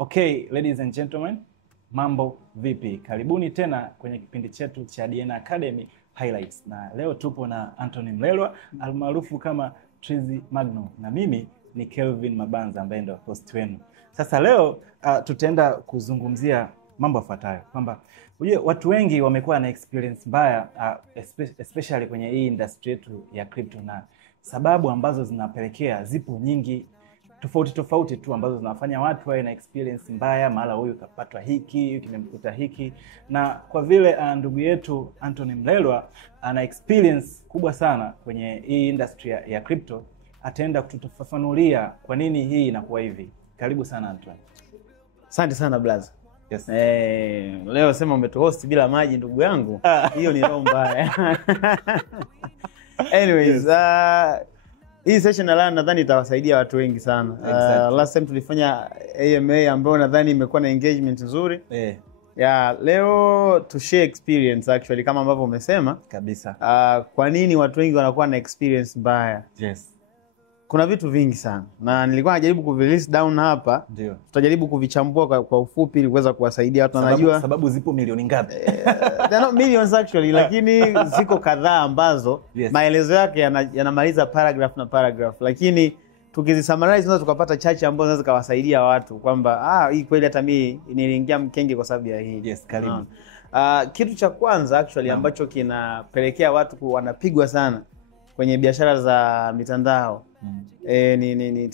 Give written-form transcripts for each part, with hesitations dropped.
Okay, ladies and gentlemen, mambo vipi? Karibuni tena kwenye kipindi chetu cha DNA Academy Highlights. Na leo tupo na Anthony Mlelwa almaarufu kama Trizi Magno, na mimi ni Kelvin Mabanza ambaye ndo host wenu. Sasa leo tutaenda kuzungumzia mambo yafuatayo, kwamba watu wengi wamekuwa na experience mbaya especially kwenye hii industry yetu ya crypto, na sababu ambazo zinapelekea zipo nyingi tofauti tu ambazo zinafanya watu wawe na experience mbaya. Mara huyu kapatwa hiki, kimemkuta hiki, na kwa vile ndugu yetu Anthony Mlelwa ana experience kubwa sana kwenye hii industry ya crypto, ataenda kutufafanulia kwa nini hii inakuwa hivi. Karibu sana Anthony. Asante sana blaza. Yes. Leo sema umetuhost bila maji ndugu yangu. Hiyo ni roho mbaya. Anyways, yes. Hii session nadhani itawasaidia watu wengi sana. Exactly. Last time tulifanya AMA ambayo nadhani imekuwa na engagement nzuri. Leo to share experience actually kama ambavyo umesema kabisa. Kwa nini watu wengi wanakuwa na experience mbaya? Yes. Kuna vitu vingi sana na nilikuwa najaribu kuvilist down hapa. Ndio. Tutajaribu kuvichambua kwa ufupi ili kuweza kuwasaidia watu. Najua sababu zipo milioni ngapi? There are not millions actually, lakini ziko kadhaa ambazo yes, maelezo yake yanamaliza paragraph na paragraph, lakini tukizisummarize tunaweza tukapata chache ambazo zinaweza kuwasaidia watu kwamba hii kweli hata mimi niliingia mkenge kwa sababu ya hii. Yes, karibu. Kitu cha kwanza actually ambacho kinapelekea watu wanapigwa sana kwenye biashara za mitandao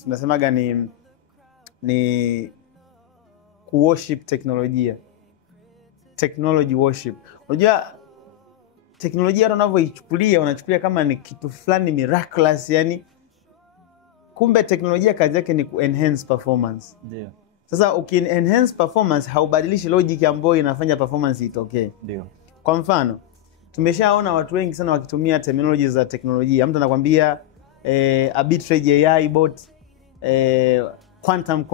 tunasemaga ni worship teknolojia. Technology worship. Unajua teknolojia wanavyoichukulia wanachukulia kama ni kitu fulani miraculous, yani kumbe teknolojia kazi yake ni enhance performance. Ndio. Sasa enhance performance haubadilishi logic ambayo inafanya performance itokee. Ndio. Kwa mfano, tumeshaona watu wengi sana wakitumia terminology za teknolojia. Mtu anakuambia arbitrage AI bot, quantum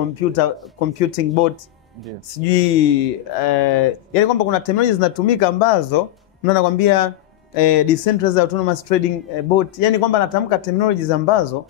computing bot. Ndio. Sijui yani kwamba kuna terminologies zinatumika ambazo mtu anakuambia decentralized autonomous trading bot. Yani kwamba anatamka terminologies ambazo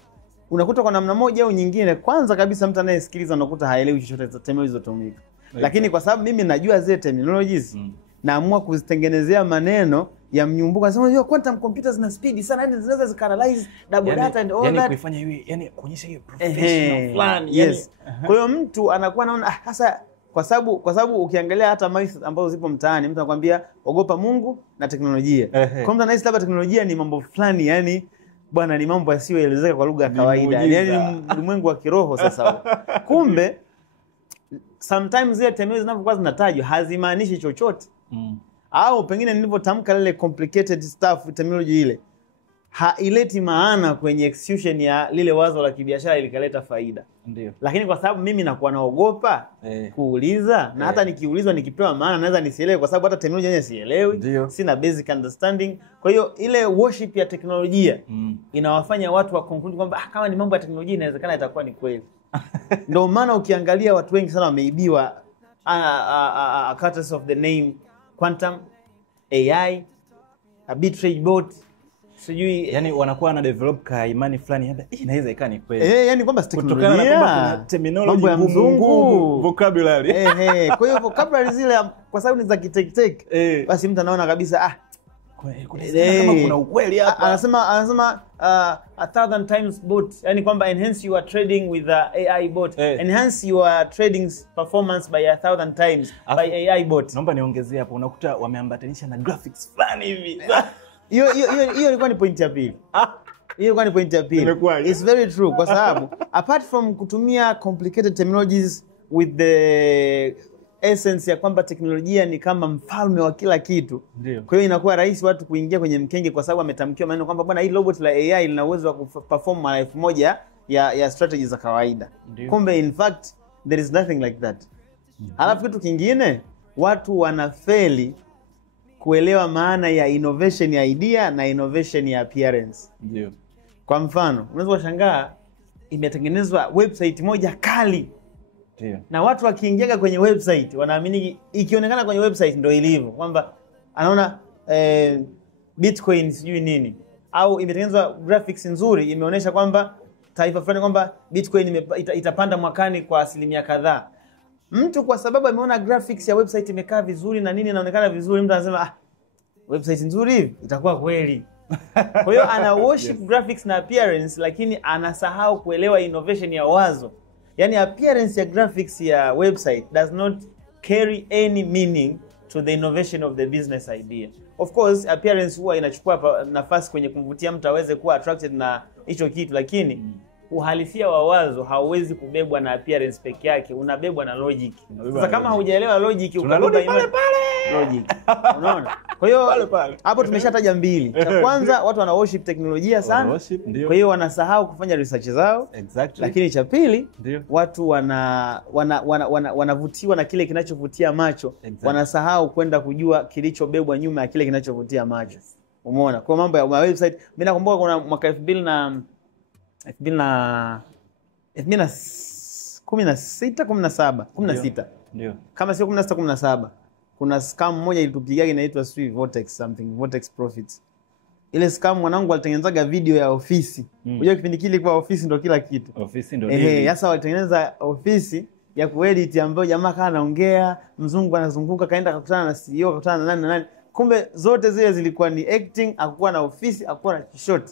unakuta kwa namna moja au nyingine, kwanza kabisa mtu anayesikiliza unakuta haelewi chochote za terminologies zinazotumika. Lakini kwa sababu mimi najua zile terminologies, naamua kuzitengenezea maneno ya mnyumbuko. Nasema unajua quantum computers zina speed sana, yani zinaweza zikanalyze double data and all that. Yani kuifanya hivi, yani kuonyesha hiyo professional plan. Yes. Kwa hiyo mtu anakuwa anaona sasa kwa sababu ukiangalia hata myths ambazo zipo mtaani, mtu anakuambia ogopa Mungu na teknolojia. Kwa mtu anahisi labda teknolojia ni mambo fulani, yani bwana ni mambo yasiyoelezeka kwa lugha ya kawaida. Yani ni ulimwengu wa kiroho sasa. Kumbe sometimes zile terminologies zinapokuwa zinatajwa hazimaanishi chochote. Au pengine nilivyotamka lile complicated stuff terminology ile haileti maana kwenye execution ya lile wazo la kibiashara ilikaleta faida. Ndio. Lakini kwa sababu mimi nakuwa naogopa kuuliza, na hata nikiulizwa nikipewa maana naweza nisielewe kwa sababu hata terminology yenyewe sielewi, sina basic understanding. Kwa hiyo ile worship ya teknolojia inawafanya watu wa conclude kwamba kama ni mambo ya teknolojia inawezekana itakuwa ni kweli. Ndio maana ukiangalia watu wengi sana wameibiwa courtesy of the name quantum AI, arbitrage bot. Sijui yani wanakuwa na develop ka imani fulani hapa inaweza ikawa ni kweli. Yani kwamba kutokana na kwamba kuna terminology ya mzungu, vocabulary. Kwa hiyo vocabulary zile kwa sababu ni za kitek basi mtu anaona kabisa kama kuna ukweli hapa. Anasema 1000 times bot, yani kwamba enhance your trading with the AI bot. Enhance your trading performance by 1000 times by AI bot. Naomba niongezee hapo, unakuta wameambatanisha na graphics fulani hivi. Hiyo ilikuwa ni point ya pili. Hiyo ilikuwa ni point ya pili. It's very true kwa sababu apart from kutumia complicated terminologies with the essence ya kwamba teknolojia ni kama mfalme wa kila kitu. Kwa hiyo inakuwa rahisi watu kuingia kwenye mkenge kwa sababu ametamkiwa maneno kwamba bwana hii robot la AI lina uwezo wa kuperform mara 1000 ya strategies za kawaida. Kumbe in fact there is nothing like that. Alafu kitu kingine, watu wanafeli kuelewa maana ya innovation ya idea na innovation ya appearance. Ndio. Kwa mfano, unaweza kushangaa imetengenezwa website moja kali. Ndio. Na watu wakiingia kwenye website wanaamini ikionekana kwenye website ndio ilivyo, kwamba anaona Bitcoin sijui nini, au imetengenezwa graphics nzuri imeonyesha kwamba taifa fulani kwamba Bitcoin itapanda mwakani kwa asilimia kadhaa. Mtu kwa sababu ameona graphics ya website imekaa vizuri na nini inaonekana vizuri, mtu anasema website nzuri hivi itakuwa kweli. Kwa hiyo ana worship graphics na appearance, lakini anasahau kuelewa innovation ya wazo. Yani appearance ya graphics ya website does not carry any meaning to the innovation of the business idea. Of course appearance huwa inachukua nafasi kwenye kumvutia mtu aweze kuwa attracted na hicho kitu, lakini uhalisia wa wazo hauwezi kubebwa na appearance peke yake, unabebwa na logic. Sasa kama hujaelewa logic ukabeba pale logic. Unaona? Kwa hiyo hapo tumeshataja mbili. Cha kwanza watu wana worship teknolojia sana. Kwa hiyo wanasahau kufanya research zao. Exactly. Lakini cha pili watu wanavutiwa na kile kinachovutia macho. Exactly. Wanasahau kwenda kujua kilichobebwa nyuma ya kile kinachovutia macho. Umeona? Kwa mambo ya website, mimi nakumbuka kuna mwaka 2016 16 ndio kama sio 16 17 kuna scam moja ilitupigia inaitwa Vortex something, Vortex Profits. Ile scam mwanangu alitengenezaga video ya ofisi. Unajua kipindi kile kwa ofisi ndio kila kitu. Ofisi ndio sasa walitengeneza ofisi ya kuedit ambayo jamaa kana anaongea, mzungu anazunguka, kaenda akakutana na CEO, akakutana na nani. Kumbe zote zile zilikuwa ni acting, hakukuwa na ofisi, hakukuwa na shot.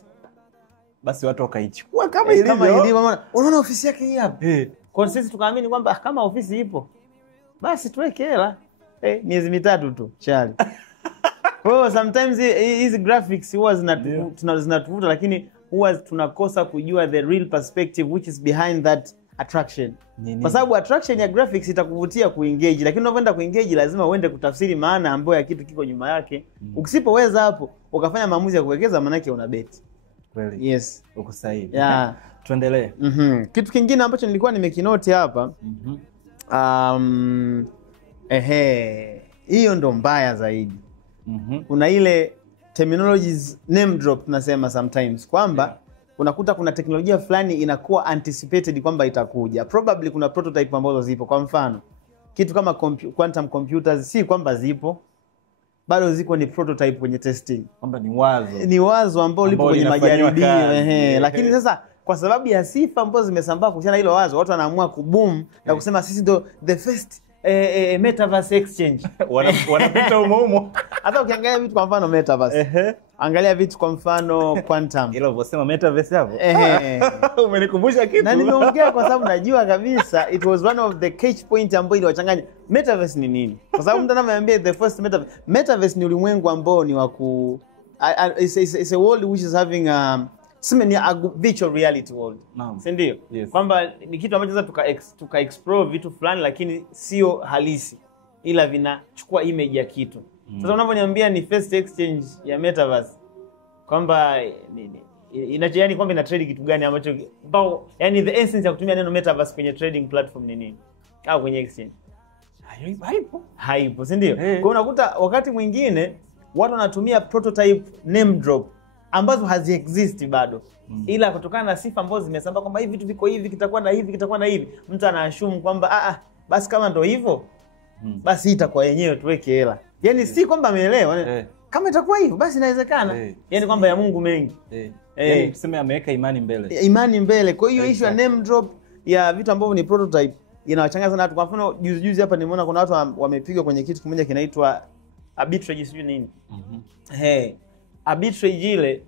Basi watu wakaichukua kama ilivyo. Unaona ofisi yake hii hapa. Kwa sisi tukaamini kwamba kama ofisi ipo basi tuweke hela. Miezi mitatu tu chali. Kwa hiyo sometimes hizi graphics huwa zinatuvuta, lakini huwa tunakosa kujua the real perspective which is behind that attraction. Kwa sababu attraction ya graphics itakuvutia kuengage, lakini unapoenda kuengage lazima uende kutafsiri maana ambayo ya kitu kiko nyuma yake. Ukisipoweza hapo ukafanya maamuzi ya kuwekeza, maana yake una bet. Kweli. Yes, uko sahihi. Yeah. Tuendelee. Kitu kingine ambacho nilikuwa nimekinote hapa, hiyo ndo mbaya zaidi. Kuna ile terminologies name drop tunasema sometimes kwamba unakuta kuna teknolojia fulani inakuwa anticipated kwamba itakuja. Probably kuna prototype ambazo zipo. Kwa mfano, kitu kama quantum computers si kwamba zipo, bado ziko ni prototype kwenye testing. Kwamba ni wazo. Ni wazo ambao lipo kwenye majaribio. Lakini sasa kwa sababu ya sifa ambazo zimesambaa kuhusiana hilo wazo, watu wanaamua kuboom na kusema sisi ndo the first metaverse exchange. Wanapita humo. Hata ukiangalia vitu kwa mfano metaverse. Angalia vitu kwa mfano quantum. Ile ulivyosema metaverse hapo. Umenikumbusha kitu. Na nimeongea kwa sababu najua kabisa it was one of the catch point ambayo iliwachanganya. Metaverse ni nini? Kwa sababu mtu ananiambia the first metaverse. Metaverse ni ulimwengu ambao ni wa it's a world which is having ni a virtual reality world. Si ndio? Yes. Kwamba ni kitu ambacho tuka explore vitu fulani lakini sio halisi, ila vinachukua image ya kitu. Sasa unaponiambia ni first exchange ya metaverse, kwamba yani kwamba ina trade kitu gani ambacho yani the essence ya kutumia neno metaverse kwenye trading platform ni nini? Au kwenye exchange? Haipo, si ndio? Kwa unakuta wakati mwingine watu wanatumia prototype name drop ambazo hazi exist bado. Ila kutokana na sifa ambazo zimesambaa kwamba hivi vitu viko hivi, kitakuwa na hivi, kitakuwa na hivi, mtu anaassume kwamba basi kama ndio hivyo basi itakuwa yenyewe tuweke hela. Yani si kwamba ameelewa. Kama itakuwa hivyo basi inawezekana. Yani kwamba ya Mungu mengi. Yani tuseme ameweka imani mbele. Imani mbele. Kwa hiyo issue ya name drop ya vitu ambavyo ni prototype inawachanganya sana watu. Kwa mfano juzi hapa nimeona kuna watu wamepigwa kwenye kitu kimoja kinaitwa arbitrage, sio nini? Arbitrage ile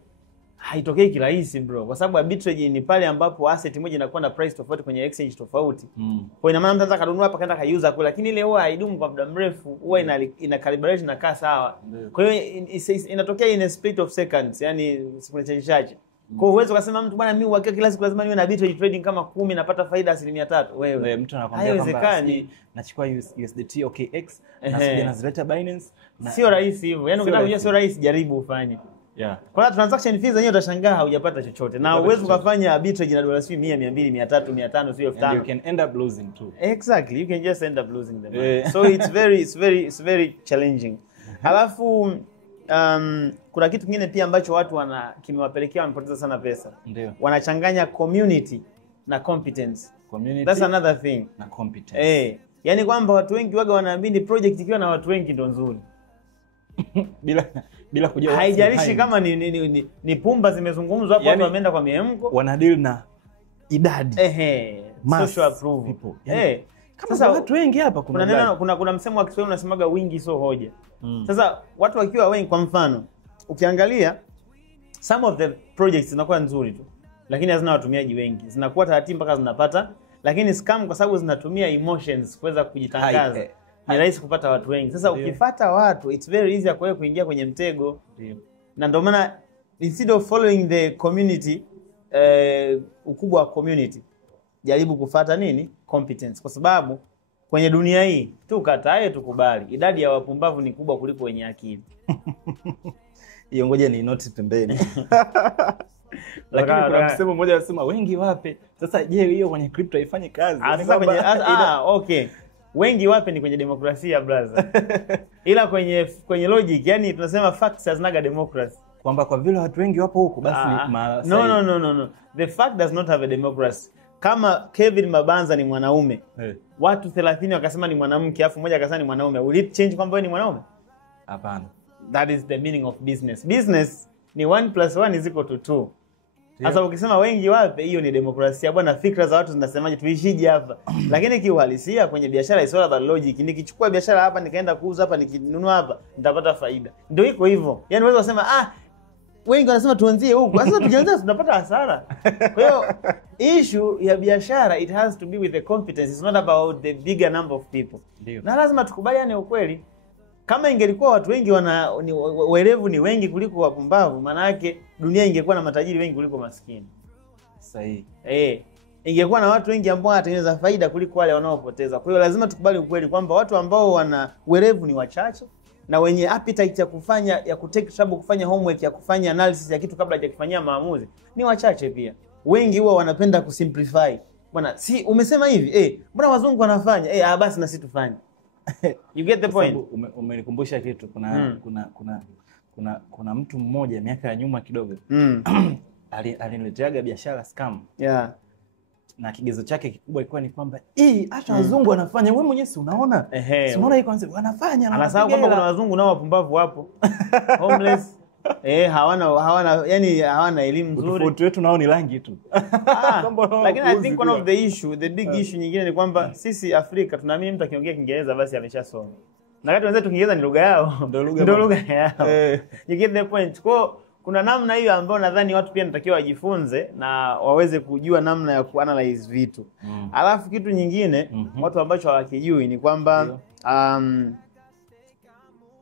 haitokei kirahisi bro, kwa sababu arbitrage ni pale ambapo asset moja inakuwa na price tofauti kwenye exchange tofauti. Kwa ina maana mtu anataka kununua hapa kaenda kaiuza kule, lakini ile huwa haidumu kwa muda mrefu, huwa ina calibrate na kaa sawa. Kwa hiyo inatokea in a split of seconds, yani sekunde chache. Kwa hiyo uwezo kusema mtu bwana, mimi uhakika kila siku lazima niwe na arbitrage trading kama 10 napata faida 3%. Wewe mtu anakuambia kwamba nachukua USDT OKX na sija nazileta Binance. Sio rahisi hivyo. Yaani ukitaka kujua sio rahisi, jaribu ufanye. Kwa transaction fees zenyewe utashangaa hujapata chochote. Na uwezo kufanya arbitrage na dola 100, 200, 300, 500, sio 5000. You can end up losing too. Exactly, you can just end up losing the money. So it's very challenging. Halafu kuna kitu kingine pia ambacho watu kimewapelekea wamepoteza sana pesa. Ndio. Wanachanganya community na competence. Community. That's another thing. Na competence. Yaani kwamba watu wengi waga wanaamini project ikiwa na watu wengi ndio nzuri. bila kujua haijalishi kama ni pumba zimezungumzwa hapo, watu wameenda kwa miemko, wanadeal na idadi. Social approval. Sasa watu wengi hapa kuna msemo wa Kiswahili unasemaga wingi sio hoja. Sasa watu wakiwa wengi, kwa mfano ukiangalia some of the projects zinakuwa nzuri tu, lakini hazina watumiaji wengi, zinakuwa taratibu mpaka zinapata, lakini scam kwa sababu zinatumia emotions kuweza kujitangaza ni rahisi kupata watu wengi. Sasa ukifuata watu, it's very easy kwa wewe kuingia kwenye mtego. Na ndio maana instead of following the community, ukubwa wa community, jaribu kufuata nini? Competence. Kwa sababu kwenye dunia hii tukatae tukubali, idadi ya wapumbavu ni kubwa kuliko wenye akili. Hiyo ngoja ni note pembeni. Lakini kuna msemo mmoja anasema wengi wape. Sasa je, hiyo kwenye crypto haifanyi kazi? Sasa kwenye okay. Wengi wape ni kwenye demokrasia brother. Ila kwenye logic, yani tunasema facts hazinaga democracy. Kwamba kwa vile watu wengi wapo huko basi no. The fact does not have a democracy. Kama Kevin Mabanza ni mwanaume, watu 30 wakasema ni mwanamke, afu mmoja akasema ni mwanaume, will it change kwamba wewe ni mwanaume? Hapana. That is the meaning of business. Business ni 1 + 1 = 2. Sasa ukisema wengi wape, hiyo ni demokrasia bwana, fikra za watu zinasemaje, tuishije hapa. Lakini kiuhalisia kwenye biashara is all about logic. Nikichukua biashara hapa nikaenda kuuza hapa, nikinunua hapa nitapata faida. Ndio iko hivyo. Yaani unaweza kusema wengi wanasema tuanzie huko. Sasa tukianza tunapata hasara. Kwa hiyo issue ya biashara, it has to be with the competence. It's not about the bigger number of people. Na lazima tukubaliane ukweli. Kama ingelikuwa watu wengi werevu ni wengi kuliko wapumbavu, maana yake dunia ingekuwa na matajiri wengi kuliko maskini. Sahihi. Ingekuwa na watu wengi ambao wanatengeneza faida kuliko wale wanaopoteza. Kwa hiyo lazima tukubali ukweli kwamba watu ambao wana werevu ni wachache, na wenye appetite ya kutake trouble, kufanya homework, ya kufanya analysis ya kitu kabla hajakifanyia maamuzi ni wachache pia. Wengi huwa wanapenda kusimplify. Bwana, si umesema hivi, mbona wazungu wanafanya? Basi na sisi tufanye. You get the point? Umenikumbusha kitu. Kuna mtu mmoja miaka ya nyuma kidogo alinileteaga biashara scam. Na kigezo chake kikubwa ilikuwa ni kwamba hata wazungu wanafanya, wewe mwenyewe si unaona? Si unaona hii concept wanafanya, anasema kwamba kuna wazungu nao wapumbavu wapo. Homeless. hawana elimu nzuri. Tofauti wetu nao ni rangi tu. Lakini I think one of the big issue nyingine ni kwamba sisi Afrika tunaamini mtu akiongea Kiingereza basi ameshasoma. Na wakati wenzetu Kiingereza ni lugha yao, ndio lugha yao. You get the point. Kwa kuna namna hiyo ambayo nadhani watu pia natakiwa wajifunze na waweze kujua namna ya kuanalyze vitu. Alafu kitu nyingine watu ambacho hawakijui ni kwamba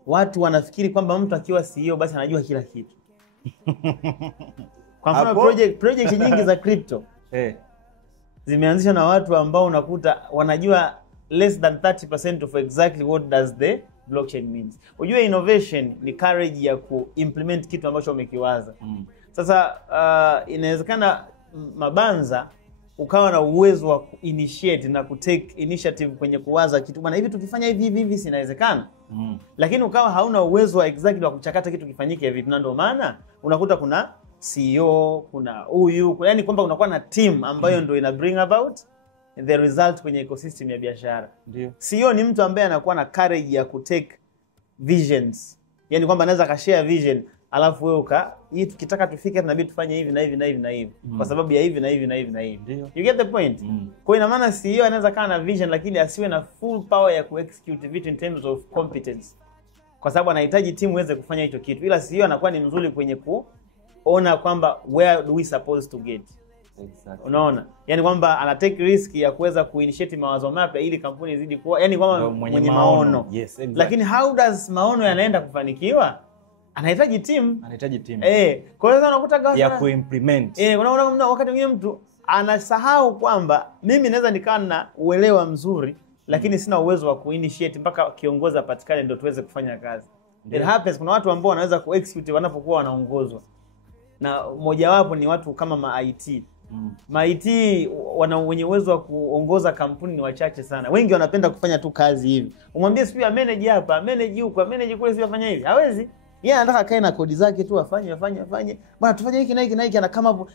watu wanafikiri kwamba mtu akiwa CEO basi anajua kila kitu. Kwa mfano project nyingi za crypto zimeanzishwa na watu ambao unakuta wanajua less than 30% of exactly what does the blockchain means. Unajua innovation ni courage ya kuimplement kitu ambacho umekiwaza. Sasa inawezekana Mabanza ukawa na uwezo wa initiate na kutake initiative kwenye kuwaza kitu, bwana hivi tukifanya hivi sinawezekana. Lakini ukawa hauna uwezo wa exactly wa kuchakata kitu kifanyike vipi. Na ndio maana unakuta kuna CEO, kuna huyu, yani kwamba unakuwa na team ambayo ndio ina bring about the result kwenye ecosystem ya biashara. Ndio. CEO ni mtu ambaye anakuwa na courage ya kutake visions. Yani kwamba anaweza kashare vision, alafu wewe hii tukitaka tufike tunabidi tufanye hivi na hivi na hivi na hivi kwa sababu ya hivi na hivi na hivi na hivi. You get the point? Kwa ina maana CEO anaweza kaa na vision lakini asiwe na full power ya kuexecute vitu in terms of competence. Kwa sababu anahitaji timu iweze kufanya hicho kitu. Ila CEO anakuwa ni mzuri kwenye kuona kwamba where do we supposed to get. Exactly. Unaona? Yani kwamba ana take risk ya kuweza kuinitiate mawazo mapya ili kampuni izidi kuwa, yani kwamba mwenye maono. Yes, exactly. Lakini how does maono yanaenda kufanikiwa? Anahitaji team. Kwa hiyo unakuta ya kuimplement. Unaona wakati mwingine mtu anasahau kwamba mimi naweza nikaa na uelewa mzuri lakini sina uwezo wa kuinitiate mpaka kiongozi apatikane ndio tuweze kufanya kazi. It happens, kuna watu ambao wanaweza kuexecute wanapokuwa wanaongozwa. Na mmoja wapo ni watu kama ma-IT. Ma-IT wenye uwezo wa kuongoza kampuni ni wachache sana. Wengi wanapenda kufanya tu kazi hivi. Umwambie sio manage hapa, manage huko, manage kule, sio afanya hivi. Hawezi. Yeye anataka kae na kodi zake tu afanye. Bwana tufanye hiki na hiki na hiki, ana kama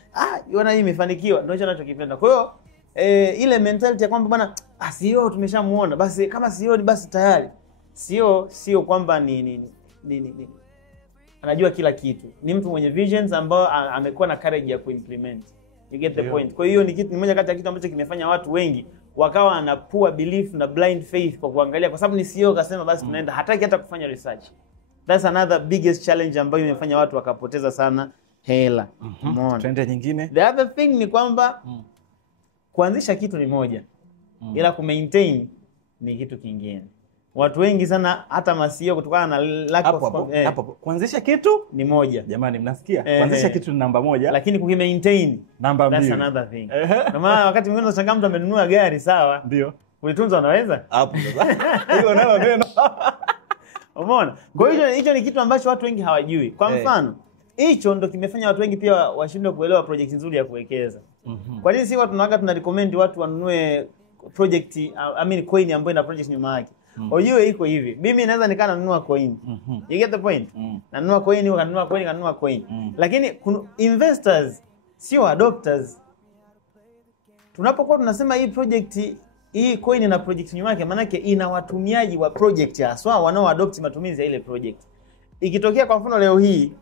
yona hii imefanikiwa. Ndio hicho anachokipenda. Kwa hiyo ile mentality ya kwamba bwana CEO tumeshamuona, basi kama CEO ni basi tayari. Sio kwamba ni anajua kila kitu. Ni mtu mwenye visions ambao amekuwa na courage ya kuimplement. You get the point. Kwa hiyo ni moja kati ya kitu ambacho kimefanya watu wengi wakawa na poor belief na blind faith kwa kuangalia, kwa sababu ni CEO kasema basi tunaenda, hataki hata kufanya research. That's another biggest challenge ambayo imefanya watu wakapoteza sana hela. Trend nyingine, the other thing ni kwamba kuanzisha kitu ni moja, ila ku-maintain ni kitu kingine. Watu wengi sana hata masio kutokana na lack of hapo kuanzisha kitu ni moja. Jamani, mnasikia? Kuanzisha kitu ni namba moja, lakini ku-maintain namba mbili. That's another thing. Kwa maana wakati mwingine unashangaa mtu amenunua gari sawa, ndio kuitunza unaweza hapo sasa hiyo nalo neno. Umeona? Kwa hiyo hicho ni kitu ambacho watu wengi hawajui. Kwa mfano, hicho ndo kimefanya watu wengi pia washindwe kuelewa project nzuri ya kuwekeza. Kwa nini si watu tuna recommend watu wanunue project, coin ambayo ina project nyuma yake? Ujue iko hivi. Mimi naweza nikaa nanunua coin. You get the point? Nanunua coin, kanunua coin. Lakini investors sio adopters. Tunapokuwa tunasema hii project, hii coin na project nyuma yake, maana yake ina watumiaji wa project haswa wanao adopt matumizi ya ile project. Ikitokea kwa mfano leo hii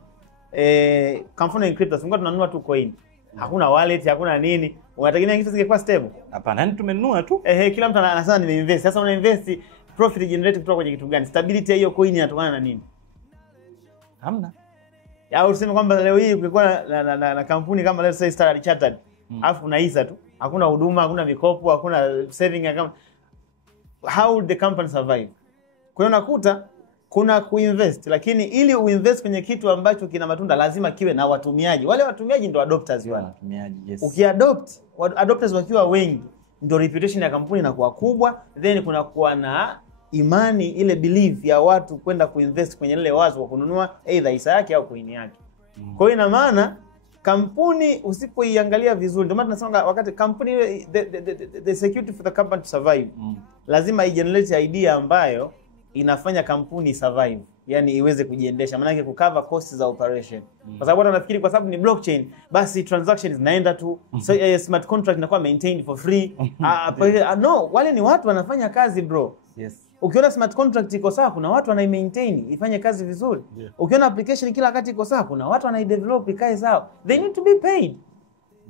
kwa mfano in crypto singua tunanunua tu coin. Hakuna wallet, hakuna nini. Unategemea kitu kingekuwa stable? Hapana, yani tumenunua tu. Kila mtu anasema nimeinvest. Sasa una invest, profit generate kutoka kwenye kitu gani? Stability ya hiyo coin inatokana na nini? Hamna. Au useme kwamba leo hii kulikuwa na kampuni kama let's say Standard Chartered, alafu unaisa tu. Hakuna huduma, hakuna mikopo, hakuna saving account. How would the company survive? Kwa hiyo nakuta kuna kuinvest, lakini ili uinvest kwenye kitu ambacho kina matunda lazima kiwe na watumiaji. Wale watumiaji ndio adopters wale. Watumiaji, yes. Ukiadopt, adopters wakiwa wengi, ndio reputation ya kampuni inakuwa kubwa, then kuna kuwa na imani, ile belief ya watu kwenda kuinvest kwenye ile wazo wa kununua either hisa yake au coin yake. Kwa hiyo ina maana kampuni usipoiangalia vizuri, ndio maana tunasema wakati kampuni the security for the company to survive, lazima igenerate idea ambayo inafanya kampuni survive, yani iweze kujiendesha, maana yake kucover costs za operation. Kwa sababu watu wanafikiri kwa sababu ni blockchain basi transactions zinaenda tu, so smart contract inakuwa maintained for free. No, wale ni watu wanafanya kazi bro. Yes. Ukiona smart contract iko sawa, kuna watu wanaimaintain ifanye kazi vizuri. Yeah. Ukiona application kila wakati iko sawa, kuna watu wanaidevelop ikae sawa. They need to be paid.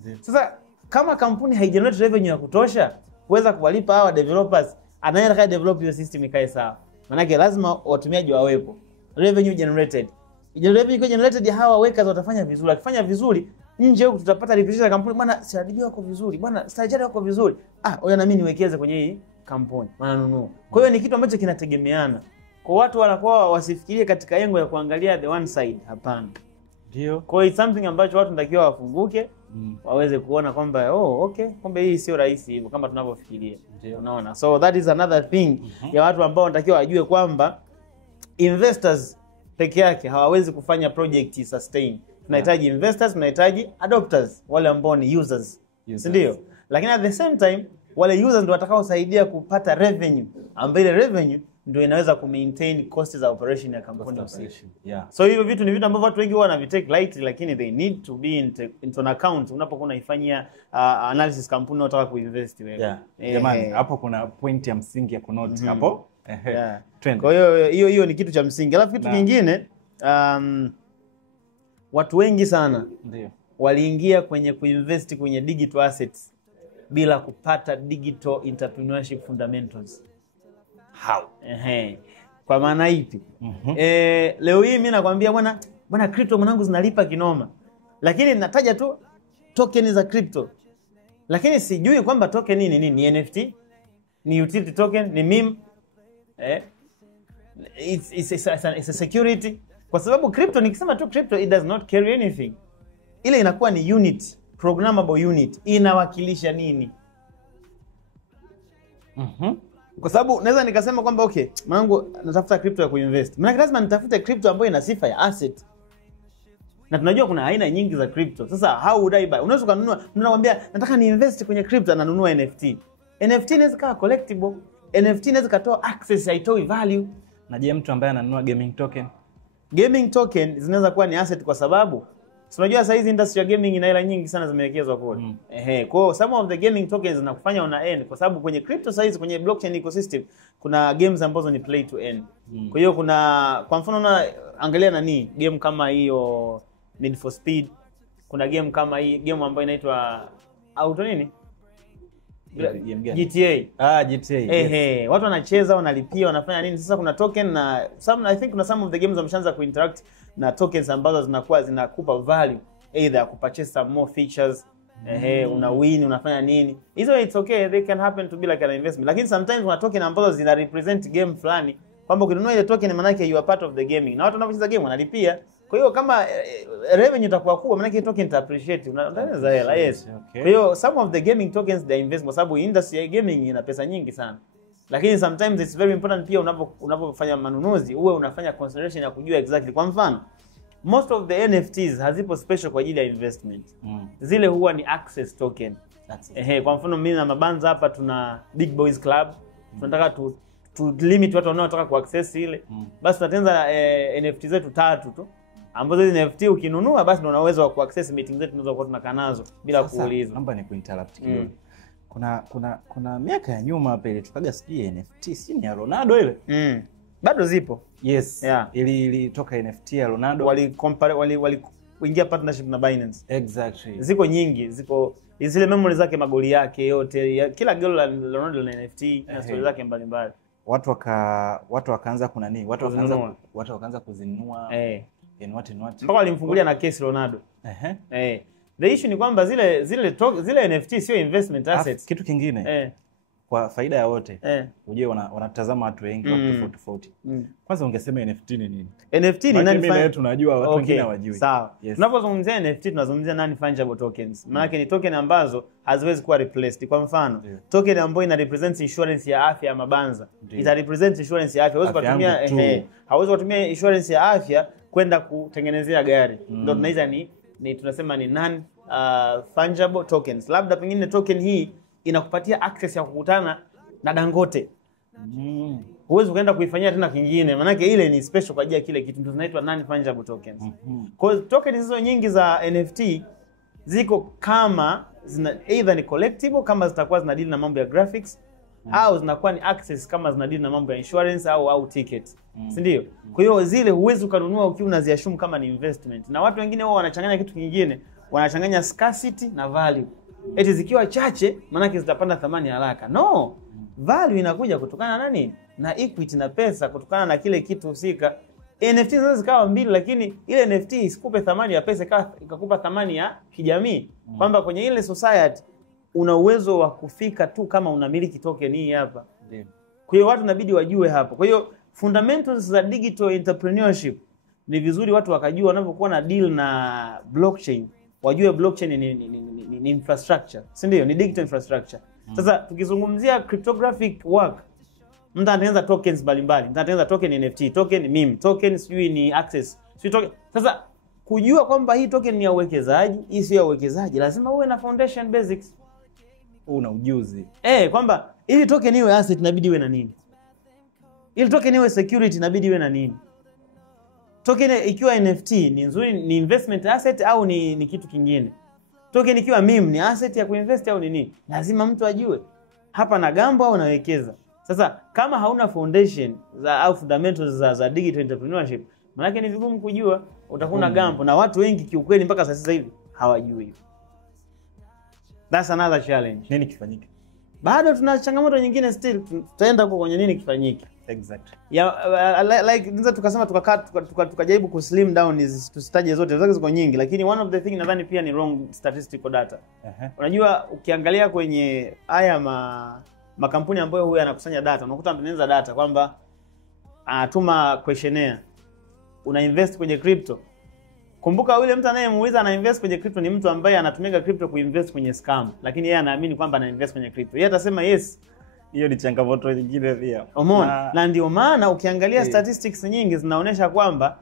Yeah. Sasa kama kampuni haigenerate revenue ya kutosha kuweza kuwalipa hawa developers, anayetaka develop hiyo system ikae sawa, maana yake lazima watumiaji wawepo. Revenue generated. Revenue generated, hawa workers watafanya vizuri. Wakifanya vizuri, nje huko tutapata reputation ya kampuni, bwana CRDB wako vizuri, bwana Standard wako vizuri. Oya na mimi niwekeze kwenye hii kampuni, wananunua. Kwa hiyo ni kitu ambacho kinategemeana. Kwa watu wanakuwa wasifikirie katika engo ya kuangalia the one side, hapana. Ndio. Kwa hiyo something ambacho watu natakiwa wafunguke, waweze kuona kwamba okay, kumbe hii sio rahisi hivyo kama tunavyofikiria. Ndio, unaona. So that is another thing ya watu ambao wanatakiwa wajue kwamba investors peke yake hawawezi kufanya project sustain. Tunahitaji investors, tunahitaji adopters, wale ambao ni users. Ndio. Lakini at the same time wale users ndio watakaosaidia kupata revenue, ambayo ile revenue ndio inaweza ku-maintain costs za operation ya kampuni. Yeah. So hivyo vitu ni vitu ambavyo watu wengi wanavitake lightly, lakini they need to be into an account unapokuwa unaifanyia analysis kampuni unataka kuinvest wewe. Yeah. Jamani, hapo kuna point ya msingi ya kunote hapo. Yeah. Kwa hiyo ni kitu cha msingi. Alafu kitu kingine, watu wengi sana ndio waliingia kwenye kuinvest kwenye digital assets bila kupata digital entrepreneurship fundamentals. How? Kwa maana ipi? Leo hii mimi nakwambia bwana crypto mwanangu zinalipa kinoma. Lakini nataja tu token za crypto. Lakini sijui kwamba token ni NFT, ni utility token, ni meme. It's a security. Kwa sababu crypto, nikisema tu crypto, it does not carry anything. Ile inakuwa ni unit, programmable unit. Inawakilisha nini? Kwa sababu naweza nikasema kwamba okay, mwanangu natafuta crypto ya kuinvest. Maana lazima nitafute crypto ambayo ina sifa ya asset. Na tunajua kuna aina nyingi za crypto. Sasa how would I buy? Unaweza kununua, mnakwambia nataka ni invest kwenye crypto, na nanunua NFT. NFT inaweza kuwa collectible. NFT inaweza kutoa access, haitoi value. Na je, mtu ambaye ananunua gaming token? Gaming token zinaweza kuwa ni asset kwa sababu tunajua sasa hizi industry ya gaming ina hela nyingi sana zimewekezwa kule. Kwa hiyo some of the gaming tokens zinakufanya una earn, kwa sababu kwenye crypto sasa hizi kwenye blockchain ecosystem kuna games ambazo ni play to earn. Kwa hiyo kuna kwa mfano angalia game kama hiyo Need for Speed, kuna game kama hii game ambayo inaitwa Auto GTA. GTA. Yes. Watu wanacheza, wanalipia, wanafanya nini? Sasa kuna token na I think kuna some of the games wameshaanza kuinteract na tokens ambazo zinakupa value either ya kupurchase some more features. Una win, unafanya nini? Hizo it's okay, they can happen to be like an investment. Lakini sometimes kuna token ambazo zina represent game fulani, kwamba ukinunua ile token maana yake you are part of the gaming. Na watu wanapocheza game wanalipia. Kwa hiyo kama revenue itakuwa kubwa, maana yake token ita appreciate. Unaweza hela, yes. Kwa hiyo some of the gaming tokens they invest kwa sababu industry ya gaming ina pesa nyingi sana. Lakini sometimes it's very important pia unapofanya manunuzi uwe unafanya consideration ya kujua exactly. Kwa mfano, most of the NFTs hazipo special kwa ajili ya investment. Zile huwa ni access token. Kwa mfano mimi na Mabanza hapa tuna Big Boys Club. Tunataka to limit watu wanaotaka kuaccess ile. Basi tutatenza NFT zetu 3 tu. Ambazo hizo NFT ukinunua basi ndio una uwezo wa kuaccess meeting zetu tunazokuwa tunakaa nazo bila kuuliza. Naomba ni kuinterrupt kidogo. Kuna miaka ya nyuma hapa ile tukaga sijui NFT si ni ya Ronaldo ile. Bado zipo. Yes. Yeah. Ilitoka NFT ya Ronaldo. Waliingia partnership na Binance. Exactly. Ziko nyingi, ziko zile memory zake, magoli yake yote, kila goli la Ronaldo na NFT na story zake mbalimbali. Watu wakaanza kuna nini? Watu wakaanza kuzinunua. In what. Mpaka walimfungulia na kesi Ronaldo. The issue ni kwamba zile NFT sio investment assets. Kitu kingine. Kwa faida ya wote. Uje wanatazama watu wengi watu tofauti. Kwanza ungesema NFT ni nini? NFT ni nani fanya? Tunajua watu wengine hawajui. Sawa. Yes. Tunapozungumzia NFT tunazungumzia non fungible tokens. Maana yake ni token ambazo haziwezi kuwa replaced. Kwa mfano, token ambayo ina represent insurance ya afya ya Mabanza. Ita represent insurance ya afya. Hauwezi kutumia insurance ya afya kwenda kutengenezea gari. Ndio tunaiza ni tunasema ni non fungible tokens. Labda pengine token hii inakupatia access ya kukutana na Dangote. Huwezi ukaenda kuifanyia tena kingine. Maana yake ile ni special kwa ajili ya kile kitu, ndio zinaitwa non fungible tokens. Kwa hiyo tokens hizo nyingi za NFT ziko kama either ni collectible kama zitakuwa zina deal na mambo ya graphics au zinakuwa ni access kama zina deal na mambo ya insurance au ticket. Si ndio? Kwa hiyo zile huwezi ukanunua ukiwa unaziassume kama ni investment. Na watu wengine wao wanachanganya kitu kingine, wanachanganya scarcity na value. Eti zikiwa chache maana yake zitapanda thamani haraka. No. Value inakuja kutokana na nini? Na equity na pesa, kutokana na kile kitu husika. NFT zinaweza zikawa mbili, lakini ile NFT isikupe thamani ya pesa, ikakupa thamani ya kijamii. Kwamba kwenye ile society una uwezo wa kufika tu kama unamiliki token hii hapa. Kwa hiyo watu inabidi wajue hapo. Kwa hiyo fundamentals za digital entrepreneurship ni vizuri watu wakajua wanapokuwa na deal na blockchain. Wajue blockchain ni infrastructure. Si ndio? Ni digital infrastructure. Sasa tukizungumzia cryptographic work, mtu anatengeneza tokens mbalimbali. Mtu anatengeneza token NFT, token meme, token sijui ni access. Sasa kujua kwamba hii token ni ya uwekezaji, hii sio ya uwekezaji, lazima uwe na foundation basics. Una ujuzi. Kwamba ili token iwe asset inabidi iwe na nini? Ili token iwe security inabidi iwe na nini? Token ikiwa NFT ni nzuri, ni investment asset au ni kitu kingine? Token ikiwa meme ni asset ya kuinvest au ni nini? Lazima mtu ajue. Hapa na gambo au nawekeza. Sasa kama hauna foundation au fundamentals za digital entrepreneurship, maana yake ni vigumu kujua, utakuwa na gambo, na watu wengi kiukweli mpaka sasa hivi hawajui hivyo. That's another challenge. Nini kifanyike? Bado tuna changamoto nyingine still, tutaenda huko kwenye nini kifanyike. Exactly. Like ndio tukasema tukajaribu ku slim down tusitaje zote, zake ziko nyingi, lakini one of the thing nadhani pia ni wrong statistical data. Unajua ukiangalia kwenye haya makampuni ambayo huwa yanakusanya data, unakuta anatengeneza data kwamba anatuma questionnaire, una invest kwenye crypto. Kumbuka yule mtu anayemuuliza ana invest kwenye crypto ni mtu ambaye anatumia crypto kuinvest kwenye scam, lakini yeye anaamini kwamba ana invest kwenye crypto. Yeye atasema yes. Hiyo ni changamoto nyingine pia. Na ndio maana ukiangalia statistics nyingi zinaonyesha kwamba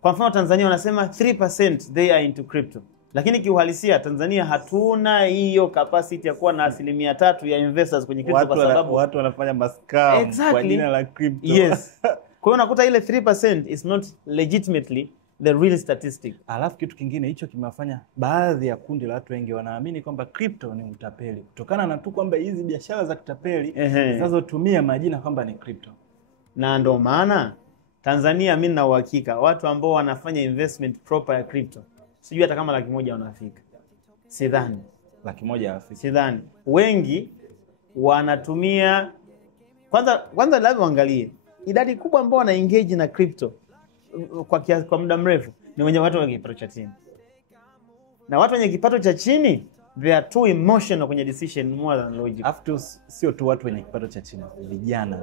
kwa mfano Tanzania wanasema 3% they are into crypto. Lakini kiuhalisia Tanzania hatuna hiyo capacity ya kuwa na 3% ya investors kwenye crypto, kwa sababu watu wanafanya mascam kwa jina la crypto. Yes. Kwa hiyo unakuta ile 3% is not legitimately the real statistic. Alafu kitu kingine hicho kimewafanya baadhi ya kundi la watu wengi wanaamini kwamba crypto ni utapeli, kutokana na tu kwamba hizi biashara za kitapeli zinazotumia majina kwamba ni crypto. Na ndio maana Tanzania mimi na uhakika watu ambao wanafanya investment proper ya crypto sijui hata kama 100,000 wanafika. Sidhani. 100,000 hafiki. Sidhani. Wengi wanatumia kwanza lazima uangalie idadi kubwa ambao wana engage na crypto kwa muda mrefu ni wenye watu wenye kipato cha chini. Na watu wenye kipato cha chini they are too emotional kwenye decision more than logical. After sio tu watu wenye kipato cha chini, vijana.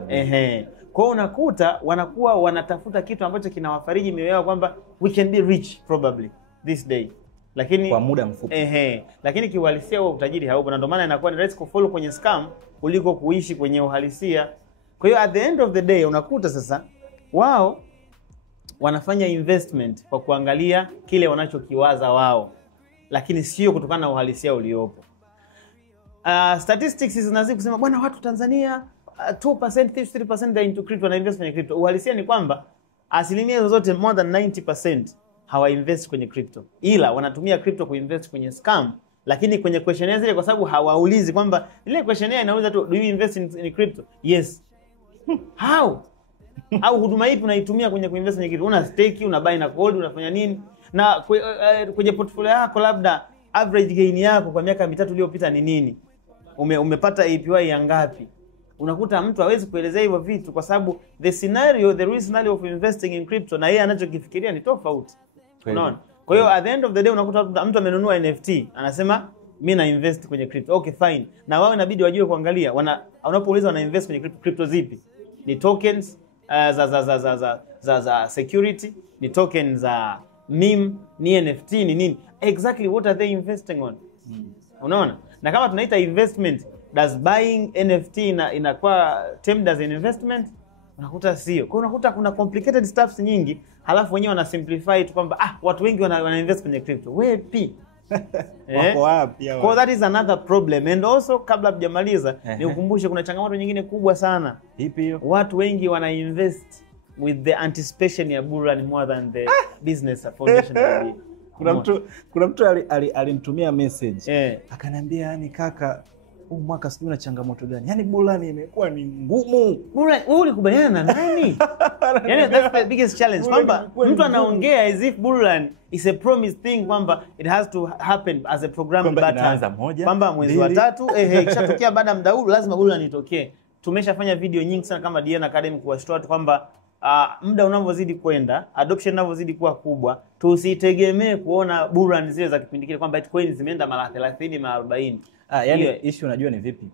Kwa hiyo unakuta wanakuwa wanatafuta kitu ambacho kinawafariji mioyo yao kwamba we can be rich probably this day. Lakini kwa muda mfupi. Lakini kiuhalisia huo utajiri haupo, na ndio maana inakuwa ni rahisi kufollow kwenye scam kuliko kuishi kwenye uhalisia. Kwa hiyo at the end of the day unakuta sasa wao wanafanya investment kwa kuangalia kile wanachokiwaza wao, lakini sio kutokana na uhalisia uliopo. Statistics zinazidi kusema bwana watu Tanzania 2%, 3% they into crypto na invest kwenye crypto. Uhalisia ni kwamba asilimia zote more than 90% hawa invest kwenye crypto, ila wanatumia crypto kuinvest kwenye scam. Lakini kwenye questionnaire zile, kwa sababu hawaulizi kwamba ile questionnaire inauliza tu do you invest in crypto? Yes. How? Au huduma ipi unaitumia kwenye kuinvest kwenye crypto? Una stake, una buy na hold, unafanya nini? Na kwenye portfolio yako labda average gain yako kwa miaka 3 iliyopita ni nini? Umepata APY ya ngapi? Unakuta mtu hawezi kuelezea hivyo vitu kwa sababu the real scenario of investing in crypto na yeye anachokifikiria ni tofauti. Unaona? Kwa hiyo at the end of the day unakuta mtu amenunua NFT, anasema mimi na invest kwenye crypto. Okay fine. Na wao inabidi wajue kuangalia wanapouliza wana invest kwenye crypto zipi? Ni tokens za security, ni tokens za meme, ni NFT, ni nini? Exactly what are they investing on? Unaona? Na kama tunaita investment, does buying NFT inakuwa termed as an investment? Unakuta sio. Kwa unakuta kuna complicated stuffs nyingi, halafu wenyewe wana simplify tu kwamba watu wengi wana invest kwenye crypto. Wapi? Wako wapi hao? Kwa that is another problem. And also kabla tujamaliza nikukumbushe kuna changamoto nyingine kubwa sana. Ipi hiyo? Watu wengi wana invest with the anticipation ya burudani more than the business foundation. Kuna mtu alinitumia message. Akaniambia yani kaka, huu mwaka sijui na changamoto gani? Yaani burudani imekuwa ni ngumu. Burudani wewe ulikubaliana na nani? Yani that's the biggest challenge. Kwamba mtu anaongea as if burudani is a promised thing, kwamba it has to happen as a program button. Kwamba mwezi wa 3 ikishatokea baada ya muda huu lazima burudani itokee. Tumeshafanya video nyingi sana kama DNA Academy kuwashtua watu kwamba muda unavyozidi kwenda, adoption inavyozidi kuwa kubwa, tusitegemee kuona burudani zile za kipindi kile kwamba Bitcoin zimeenda mara 30 mara 40. Yani issue unajua ni vipi?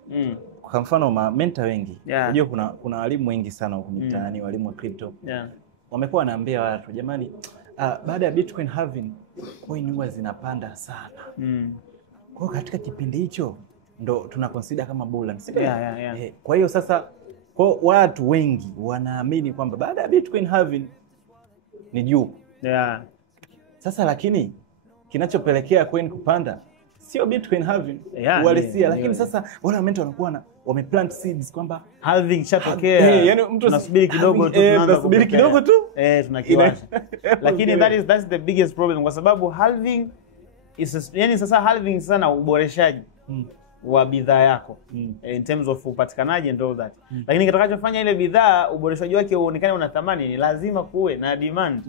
Kwa mfano mentor wengi, unajua kuna walimu wengi sana huko mtaani, walimu wa crypto. Wamekuwa wanaambia watu, jamani, baada ya Bitcoin halving coin huwa zinapanda sana. Kwa hiyo katika kipindi hicho ndo tuna consider kama burudani. Kwa hiyo sasa kwa watu wengi wanaamini kwamba baada ya Bitcoin halving ni juu. Sasa lakini kinachopelekea coin kupanda sio Bitcoin halving, uhalisia. Lakini sasa wale mentor wanakuwa wameplant seeds kwamba halving shatokea. Yani mtu tunasubiri kidogo tu, tunasubiri kidogo tu, tunakiwasha. Lakini that's the biggest problem, kwa sababu halving yani sasa halving sana uboreshaji wa bidhaa yako in terms of upatikanaji and all that. Lakini kitakachofanya ile bidhaa uboreshaji wake uonekane una thamani ni lazima kuwe na demand.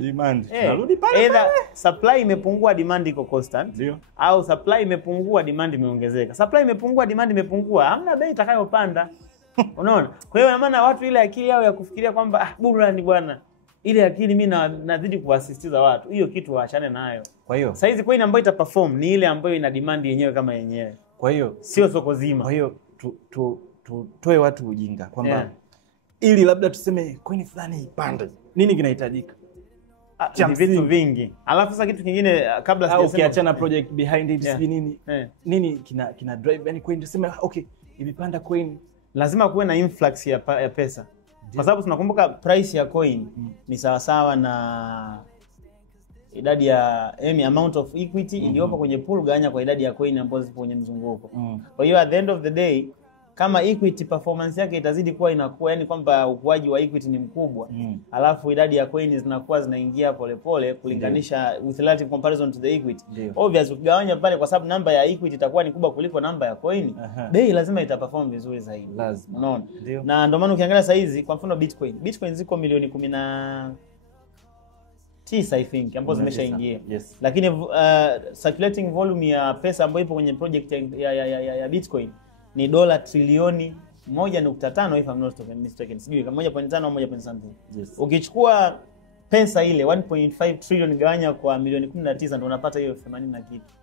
Narudi pale. Either supply imepungua, demand iko constant. Ndio. Au supply imepungua, demand imeongezeka. Supply imepungua, demand imepungua, hamna bei itakayopanda. Unaona? Kwa hiyo maana watu ile akili yao ya kufikiria kwamba burudani bwana, ile akili mimi nazidi kuasisitiza watu, hiyo kitu waachane nayo. Kwa hiyo saizi coin ambayo itaperform ni ile ambayo ina demand yenyewe kama yenyewe. Kwa hiyo sio soko zima. Kwa hiyo tutoe watu ujinga kwamba ili labda tuseme coin fulani ipande, nini kinahitajika? Ni vitu vingi. Alafu sasa kitu kingine kabla sijasema ukiachana project behind it nini kina drive yani coin tuseme okay imepanda coin, lazima kuwe na influx ya pesa. Kwa sababu tunakumbuka price ya coin ni sawasawa na idadi ya amount of equity iliyopo kwenye pool ganya kwa idadi ya coin ambazo zipo kwenye mzunguko. Kwa hiyo at the end of the day kama equity performance yake itazidi kuwa inakuwa, yani kwamba ukuaji wa equity ni mkubwa, alafu idadi ya coins zinakuwa zinaingia polepole kulinganisha with relative comparison to the equity. Obviously ukigawanya pale, kwa sababu namba ya equity itakuwa ni kubwa kuliko namba ya coin, bei lazima itaperform vizuri zaidi. Lazima. Unaona? Na ndio maana ukiangalia saa hizi kwa mfano Bitcoin ziko milioni 19 I think ambazo zimeshaingia. Lakini circulating volume ya pesa ambayo ipo kwenye project ya Bitcoin ni dola trilioni 1.5 if I'm not mistaken. Sijui kama 1.5 au 1 something. Yes. Ukichukua pesa ile 1.5 trillion gawanya kwa milioni 19 ndio unapata hiyo 80 na kitu.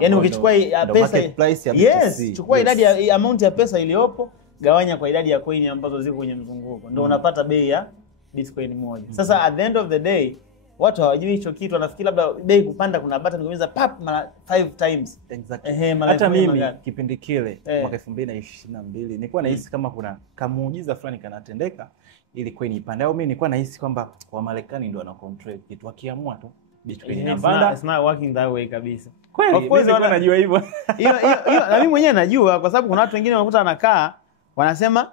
Yaani ukichukua pesa yes, chukua idadi ya amount ya pesa iliyopo gawanya kwa idadi ya coin ambazo ziko kwenye mzunguko ndio unapata bei ya Bitcoin moja. Sasa at the end of the day watu hawajui hicho kitu, wanafikiri labda bei kupanda kuna button kuongeza pap mara 5 times. Exactly. Hata mimi kipindi kile mwaka 2022 nilikuwa nahisi kama kuna kamuujiza fulani kanatendeka ili coin ipande. Au mimi nilikuwa nahisi kwamba wa Marekani ndio wana control kitu, wakiamua tu Bitcoin inapanda. It's not working that way kabisa. Kweli, of course wanajua hivyo. Hiyo na mimi mwenyewe najua kwa sababu kuna watu wengine wanakuta wanakaa wanasema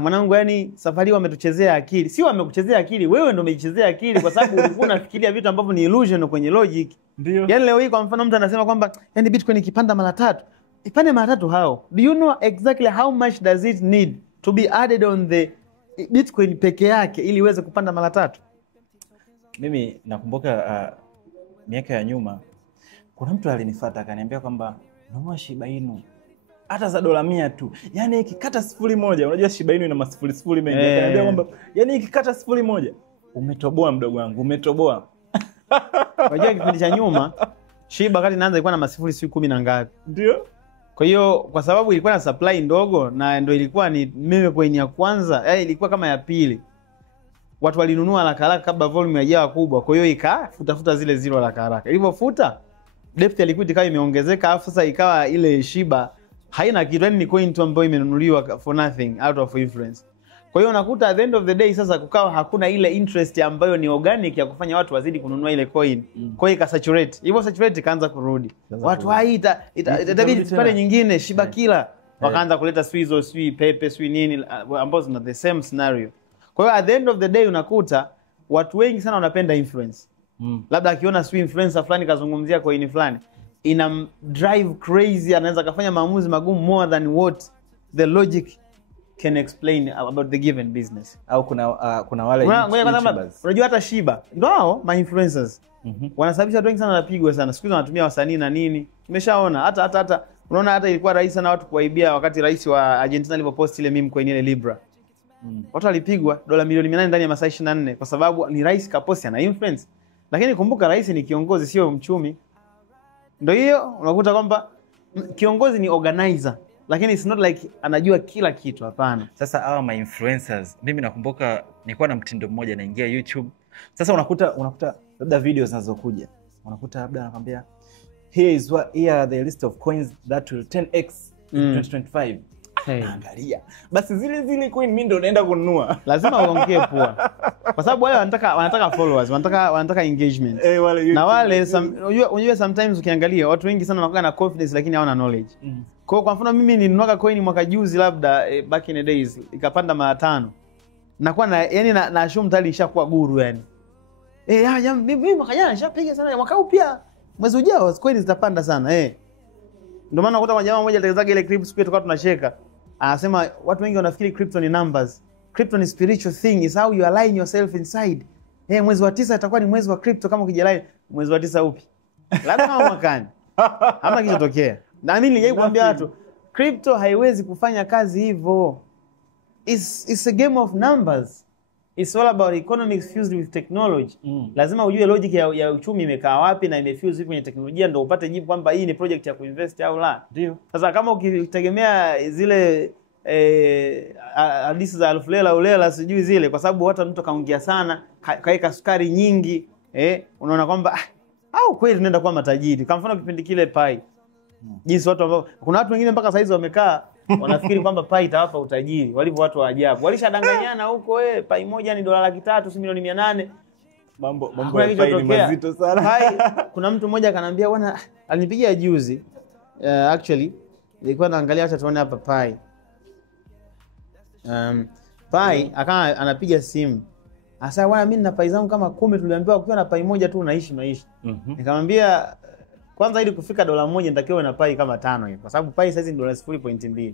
mwanangu, yani safari wametuchezea akili. Si wamekuchezea akili, wewe ndio umeichezea akili kwa sababu ulikuwa unafikiria vitu ambavyo ni illusion kwenye logic. Ndio. Yaani leo hii kwa mfano mtu anasema kwamba yani Bitcoin ikipanda mara 3. Ipande mara 3 how? Do you know exactly how much does it need to be added on the Bitcoin peke yake ili iweze kupanda mara 3? Mimi nakumbuka miaka ya nyuma kuna mtu alinifuata akaniambia kwamba nunua Shiba Inu hata za dola 100 tu. Yaani ikikata 0.1, unajua Shiba Inu ina masifuri mengi. Akaniambia kwamba yaani ikikata 0.1 umetoboa mdogo wangu, umetoboa. Unajua kipindi cha nyuma Shiba kati inaanza ilikuwa na masifuri 10 na ngapi. Ndio. Kwa hiyo kwa sababu ilikuwa na supply ndogo na ndio ilikuwa ni meme coin ya kwanza, yaani ilikuwa kama ya pili. Watu walinunua haraka haraka kabla volume haijawa kubwa. Kwa hiyo ikafuta zile zero haraka haraka. Ilipofuta depth ya liquidity ikawa imeongezeka, afu sasa ikawa ile Shiba haina kitu, yani ni coin tu ambayo imenunuliwa for nothing out of influence. Kwa hiyo unakuta at the end of the day sasa kukawa hakuna ile interest ambayo ni organic ya kufanya watu wazidi kununua ile coin. Kwa hiyo ikasaturate. Hivyo saturate ikaanza kurudi. Watu itabidi pale nyingine Shiba kila wakaanza kuleta Swizo, Pepe, nini ambazo zina the same scenario. Kwa hiyo at the end of the day unakuta watu wengi sana wanapenda influence. Labda akiona influencer fulani kazungumzia coin fulani ina drive crazy, anaweza kufanya maamuzi magumu more than what the logic can explain about the given business. Au kuna wale unajua hata Shiba ndio hao ma influencers wanasababisha watu wengi sana wanapigwa sana. Siku hizo wanatumia wasanii na nini. Tumeshaona hata unaona hata ilikuwa rahisi sana watu kuwaibia wakati rais wa Argentina alipopost ile meme coin ile Libra. Watu walipigwa dola milioni 800 ndani ya masaa 24 kwa sababu ni rais kaposti ana influence. Lakini kumbuka rais ni kiongozi sio mchumi. Ndio hiyo unakuta kwamba kiongozi ni organizer, lakini it's not like anajua kila kitu, hapana. Sasa hawa ma influencers, mimi nakumbuka nilikuwa na mtindo mmoja naingia YouTube. Sasa unakuta labda video zinazokuja. Unakuta labda anakuambia here are the list of coins that will 10x in 2025. Angalia. Basi zile coin mimi ndo naenda kununua. Lazima uongee poa. Kwa sababu wale wanataka followers, wanataka engagement. Na wale unajua sometimes ukiangalia watu wengi sana wanakuwa na confidence lakini hawana knowledge. Kwa mfano mimi nilinunua coin mwaka juzi labda back in the days ikapanda mara 5. Nakuwa na assume tayari ishakuwa guru yani. Mimi mwaka jana nishapiga sana, mwaka huu pia mwezi ujao coin zitapanda sana. Ndio maana unakuta jamaa mmoja alitangaza ile clip pia tukawa tunacheka. Anasema watu wengi wanafikiri crypto ni numbers. Crypto ni spiritual thing. Is how you align yourself inside. Mwezi wa 9 itakuwa ni mwezi wa crypto kama ukijaline. Mwezi wa 9 upi? Labda kama mwakani. Hamna kichotokea. Na mimi nilijai kuambia watu crypto haiwezi kufanya kazi hivyo. It's a game of numbers. It's all about economics fused with technology. Lazima ujue logic ya uchumi imekaa wapi na imefuse vipi kwenye teknolojia ndio upate jibu kwamba hii ni project ya kuinvest au la. Ndio. Sasa kama ukitegemea zile hadithi za Alfu Lela Ulela sijui zile kwa sababu hata mtu kaongea sana, kaeka sukari nyingi, unaona kwamba au kweli tunaenda kuwa matajiri. Kwa mfano kipindi kile Pi. Jinsi watu ambao kuna watu wengine mpaka saizi wamekaa wanafikiri kwamba Pi itawapa utajiri. Walivyo watu wa ajabu. Walishadanganyana huko Pi moja ni dola 300 si milioni 800. Mambo ya Pi ni mazito sana. Pi kuna mtu mmoja akanambia bwana alinipigia juzi. Actually nilikuwa naangalia hata tuone hapa Pi. Pi akawa anapiga simu. Asa bwana mimi nina Pi zangu kama 10 tuliambiwa ukiwa na Pi moja tu unaishi maisha. Nikamwambia kwanza ili kufika dola 1 nitakiwa na Pi kama 5 hivi kwa sababu Pi sasa ni dola 0.2.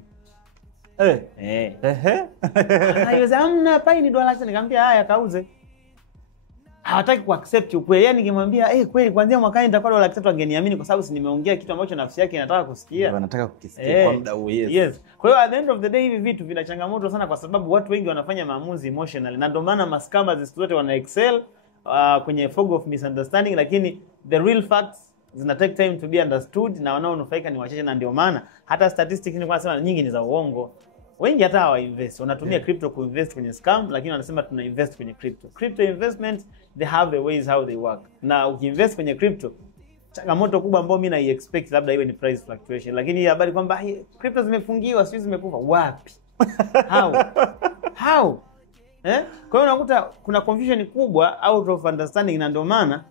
Haiwezi amna Pi ni dola 9 nikamwambia haya kauze. hawataki kuaccept ukweli. Yani ningemwambia kweli kuanzia mwakani nitakuwa dola 3 angeniamini kwa sababu si nimeongea kitu ambacho nafsi yake inataka kusikia. Wanataka kukisikia kwa muda huu. Yes. Kwa hiyo at the end of the day hivi vitu vina changamoto sana kwa sababu watu wengi wanafanya maamuzi emotionally. Na ndio maana mascammers siku zote wana excel kwenye fog of misunderstanding, lakini the real facts zina take time to be understood na wanaonufaika ni wachache, na ndio maana hata statistics ni kwa nasema nyingi ni za uongo. Wengi hata hawa invest, wanatumia crypto kuinvest kwenye scam, lakini wanasema tuna invest kwenye crypto. Crypto investment, they have the ways how they work. Na ukiinvest kwenye crypto, changamoto kubwa ambayo mimi na expect labda iwe ni price fluctuation, lakini habari kwamba crypto zimefungiwa, sio zimekufa, wapi? How? Kwa hiyo unakuta kuna confusion kubwa out of understanding, na ndio maana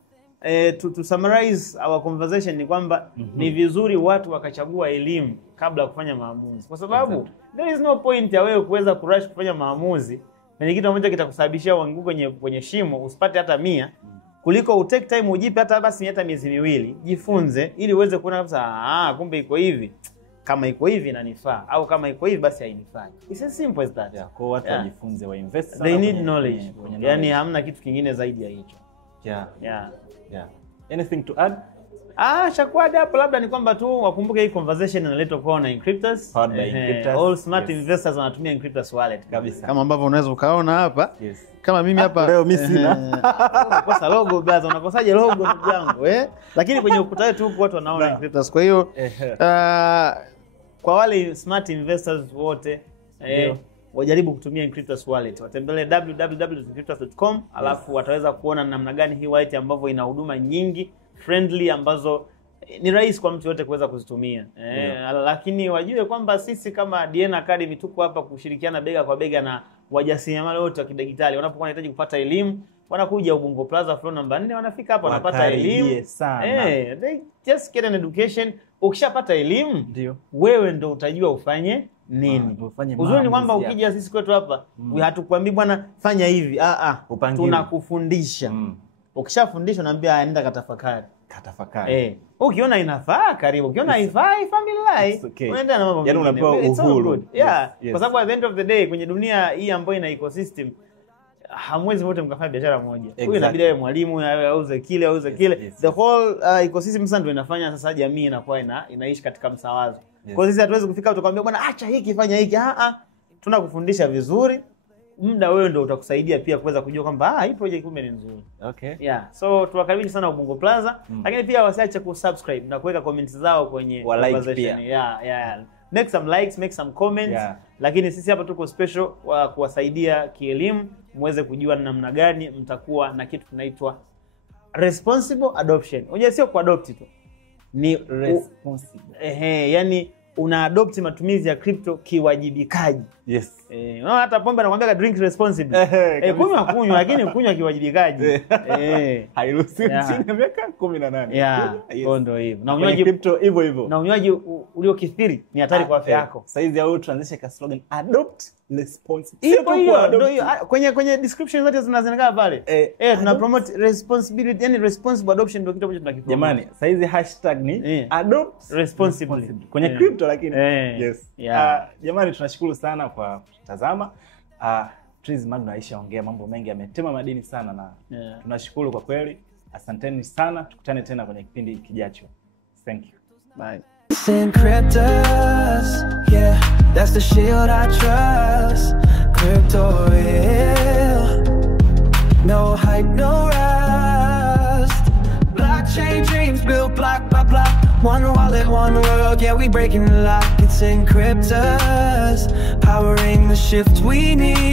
to summarize our conversation ni kwamba ni vizuri watu wakachagua elimu kabla ya kufanya maamuzi, kwa sababu there is no point ya wewe kuweza kurush kufanya maamuzi na kitu ambacho kitakusababishia uanguke kwenye shimo usipate hata 100, kuliko utake time ujipe hata basi hata miezi 2 jifunze, ili uweze kuona kabisa kumbe iko hivi, kama iko hivi inanifaa, au kama iko hivi basi hainifai. It's as simple as that. Kwa watu wajifunze, wa invest sana. They need knowledge. Yani hamna kitu kingine zaidi ya hicho. Yeah. Anything to add? Shakwada hapo labda ni kwamba tu wakumbuke hii conversation inaletwa kwa na Encryptus. Powered by Encryptus. All smart investors wanatumia Encryptus wallet kabisa. Kama ambavyo unaweza ukaona hapa. Kama mimi hapa leo mimi sina. Unakosa logo blaza, unakosaje logo ndugu yangu Lakini kwenye ukuta wetu huko watu wanaona Encryptus. Kwa hiyo kwa wale smart investors wote wajaribu kutumia Encryptus wallet. Watembelee www.encryptus.com, alafu wataweza kuona namna gani hii wallet ambavyo ina huduma nyingi friendly ambazo ni rahisi kwa mtu yote kuweza kuzitumia. Lakini wajue kwamba sisi kama DNA Academy tuko hapa kushirikiana bega kwa bega na wajasiriamali wote wa kidigitali. Wanapokuwa wanahitaji kupata elimu, wanakuja Ubungo Plaza floor number 4, wanafika hapa wanapata elimu. They just get an education. Ukishapata elimu, ndio wewe ndio utajua ufanye nini. Uzuri ni kwamba ukija sisi kwetu hapa, hatukwambii bwana fanya hivi. Tunakufundisha. Ukishafundishwa naambia nenda katafakari. Ukiona inafaa karibu, ukiona haifai family unaenda na mambo mengine. Yani unapewa uhuru. Kwa sababu at the end of the day kwenye dunia hii ambayo ina ecosystem, hamwezi wote mkafanya biashara moja. Huyu inabidi awe mwalimu, auze kile. The whole ecosystem sasa ndio inafanya sasa jamii inakuwa inaishi katika msawazo. Kwa sisi hatuwezi kufika tukamwambia bwana acha hiki fanya hiki. Tunakufundisha vizuri. Muda wewe ndio utakusaidia pia kuweza kujua kwamba hii project kumbe ni nzuri. So tuwakaribisha sana Ubungo Plaza, lakini pia wasiache kusubscribe na kuweka comments zao kwenye conversation. Make some likes, make some comments. Lakini sisi hapa tuko special wa kuwasaidia kielimu muweze kujua namna gani mtakuwa na kitu kinaitwa responsible adoption. Unajua sio kuadopt tu. Ni responsible. Yani una adopt matumizi ya crypto kiwajibikaji. Unaona hata pombe anakuambia drink responsibly. Kunywa lakini kunywa kiwajibikaji. Hairuhusiwi chini ya miaka 18. Ndio hivyo. Na unywaji crypto hivyo. Na unywaji uliokithiri ni hatari kwa afya yako. Saizi au transition ka slogan adopt responsibly. Kwenye description zote zinazoonekana pale. Tuna promote responsibility, yani responsible adoption ndio kitu ambacho tunakipromote. Jamani, saizi hashtag ni adopt responsibly. Kwenye crypto lakini. Jamani tunashukuru sana kwa kutazama. Trizzy Magno aishaongea mambo mengi, ametema madini sana na tunashukuru kwa kweli. Asanteni sana, tukutane tena kwenye kipindi kijacho. Thank you. Bye. Encryptus, yeah, that's the shield I trust. Crypto real, no hype, no rust. Blockchain dreams built block by block. One wallet, one world, yeah, we breaking the lock. It's Encryptus, powering the shift we need.